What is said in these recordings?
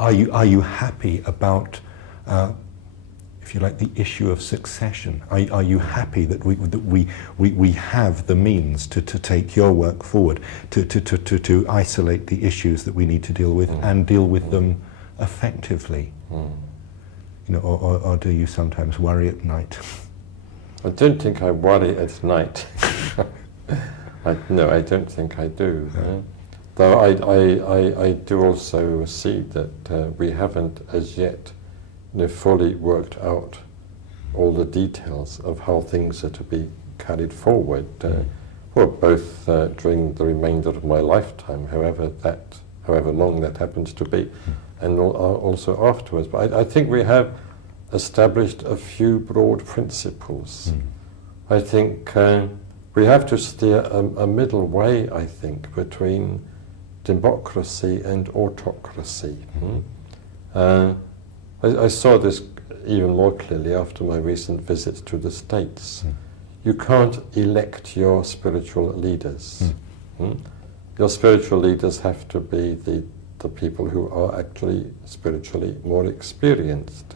are you happy about, if you like, the issue of succession? Are you happy that we have the means to take your work forward, to isolate the issues that we need to deal with and deal with them effectively? You know, or do you sometimes worry at night? I don't think I worry at night. No, I don't think I do. Though I do also see that we haven't as yet fully worked out all the details of how things are to be carried forward. Well, both during the remainder of my lifetime, however long that happens to be, and also afterwards. But I think we have established a few broad principles. I think we have to steer a middle way, I think, between democracy and autocracy. I saw this even more clearly after my recent visits to the States. You can't elect your spiritual leaders. Your spiritual leaders have to be the people who are actually spiritually more experienced.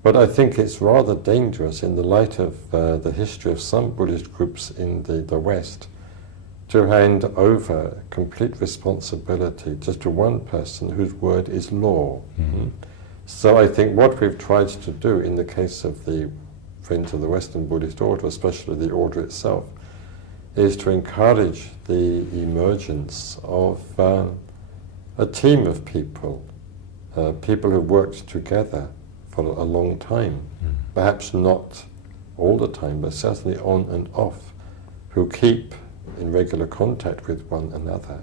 But I think it's rather dangerous in the light of the history of some Buddhist groups in the West to hand over complete responsibility just to one person whose word is law. So I think what we've tried to do in the case of the Friends of the Western Buddhist Order, especially the order itself, is to encourage the emergence of a team of people, people who worked together for a long time, perhaps not all the time, but certainly on and off, who keep in regular contact with one another,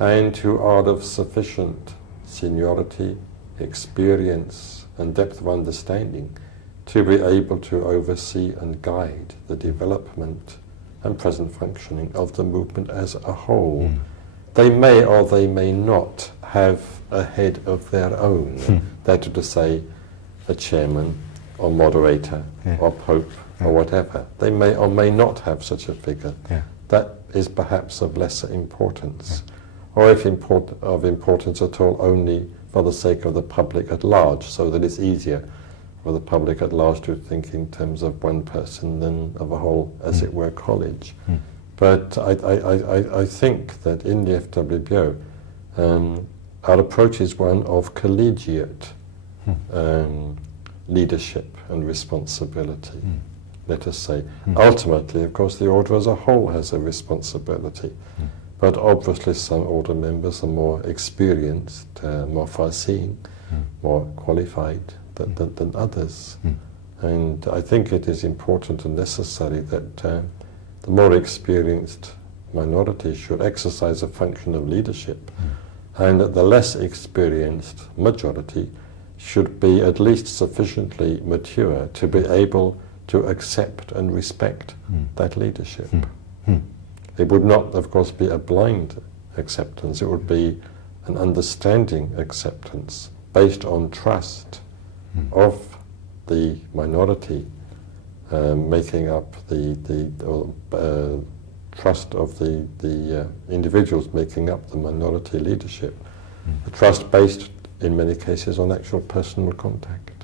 and who are of sufficient seniority, experience, and depth of understanding to be able to oversee and guide the development and present functioning of the movement as a whole. They may or they may not have a head of their own, that is to say, a chairman or moderator or pope or whatever. They may or may not have such a figure. That is perhaps of lesser importance, or if of importance at all, only for the sake of the public at large, so that it's easier for the public at large to think in terms of one person than of a whole, as it were, college. But I think that in the FWBO, our approach is one of collegiate leadership and responsibility, let us say. Ultimately, of course, the order as a whole has a responsibility, but obviously some order members are more experienced, more far-seeing, more qualified than others. And I think it is important and necessary that the more experienced minority should exercise a function of leadership, and that the less experienced majority should be at least sufficiently mature to be able to accept and respect that leadership. It would not, of course, be a blind acceptance. It would be an understanding acceptance based on trust of the minority, making up the trust of the individuals making up the minority leadership. A trust based, in many cases, on actual personal contact.